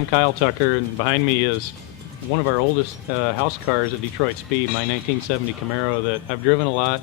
I'm Kyle Tucker, and behind me is one of our oldest house cars at Detroit Speed, my 1970 Camaro that I've driven a lot.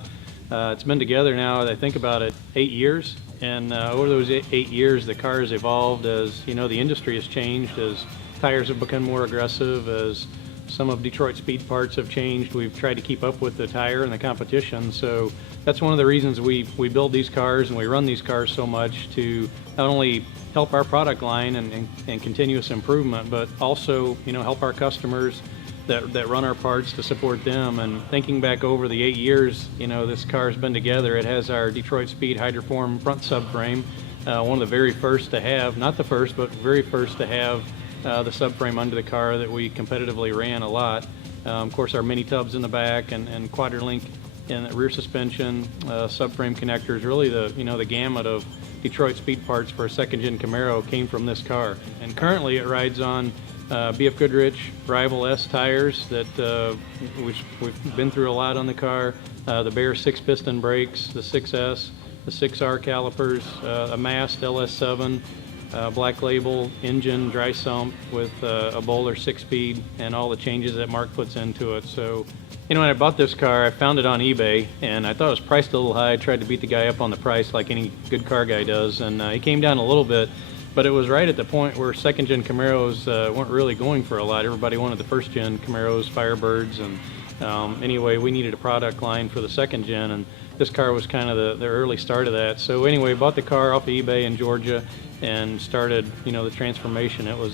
It's been together now, I think about it, 8 years. And over those 8 years, the car has evolved as, you know, the industry has changed, as tires have become more aggressive, as some of Detroit Speed parts have changed. We've tried to keep up with the tire and the competition. So that's one of the reasons we build these cars and we run these cars so much, to not only help our product line and continuous improvement, but also, you know, help our customers that run our parts, to support them. And thinking back over the 8 years, you know, this car's been together. It has our Detroit Speed hydroform front subframe, one of the very first to have, not the first, but very first to have the subframe under the car that we competitively ran a lot. Of course, our mini tubs in the back and quadrillink in the rear suspension, subframe connectors, really the gamut of Detroit Speed parts for a second-gen Camaro came from this car. And currently it rides on BF Goodrich Rival S tires that we've been through a lot on the car. The Bear 6-piston brakes, the 6S, the 6R calipers, a mast LS7, black label engine, dry sump with a Bowler 6-speed, and all the changes that Mark puts into it. So, you know, when I bought this car, I found it on eBay, and I thought it was priced a little high. I tried to beat the guy up on the price like any good car guy does, and he came down a little bit, but it was right at the point where second-gen Camaros weren't really going for a lot. Everybody wanted the first-gen Camaros, Firebirds, and anyway, we needed a product line for the second-gen, and this car was kind of the early start of that. So anyway, bought the car off of eBay in Georgia and started, you know, the transformation. It was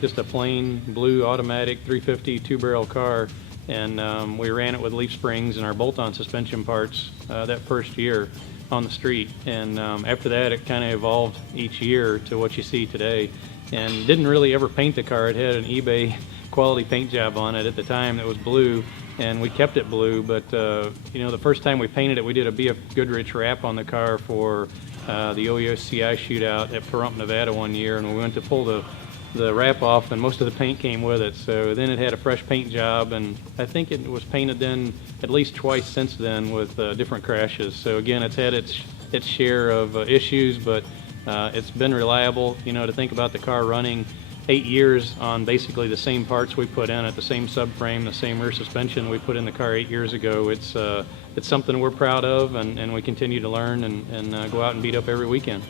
just a plain blue automatic 350 two-barrel car, and we ran it with leaf springs and our bolt-on suspension parts that first year on the street. And after that, it kind of evolved each year to what you see today. And didn't really ever paint the car. It had an eBay quality paint job on it at the time that was blue, and we kept it blue. But you know, the first time we painted it, we did a BF Goodrich wrap on the car for the OESCI shootout at Pahrump, Nevada one year, and we went to pull the wrap off, and most of the paint came with it. So then it had a fresh paint job, and I think it was painted then at least twice since then with different crashes. So again, it's had its share of issues, but it's been reliable. You know, to think about the car running 8 years on basically the same parts we put in it, the same subframe, the same rear suspension we put in the car 8 years ago, it's something we're proud of, and we continue to learn and go out and beat up every weekend.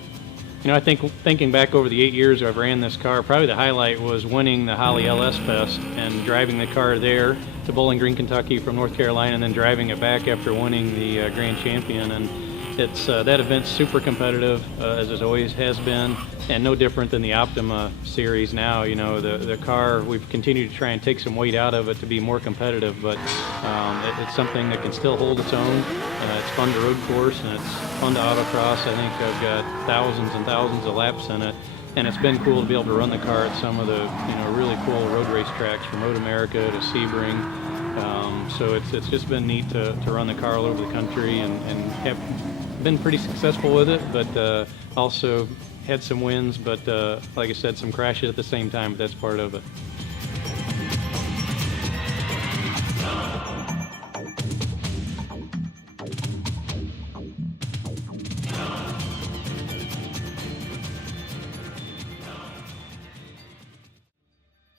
You know, I think thinking back over the 8 years I've ran this car, probably the highlight was winning the Holly LS Fest and driving the car there to Bowling Green, Kentucky from North Carolina, and then driving it back after winning the Grand Champion. And it's that event's super competitive, as it always has been, and no different than the Optima series now. You know, the car, we've continued to try and take some weight out of it to be more competitive, but it's something that can still hold its own. It's fun to road course, and it's fun to autocross. I think I've got thousands and thousands of laps in it, and it's been cool to be able to run the car at some of the, you know, really cool road race tracks, from Road America to Sebring. So it's just been neat to run the car all over the country, and have been pretty successful with it, but also had some wins, but like I said, some crashes at the same time, but that's part of it.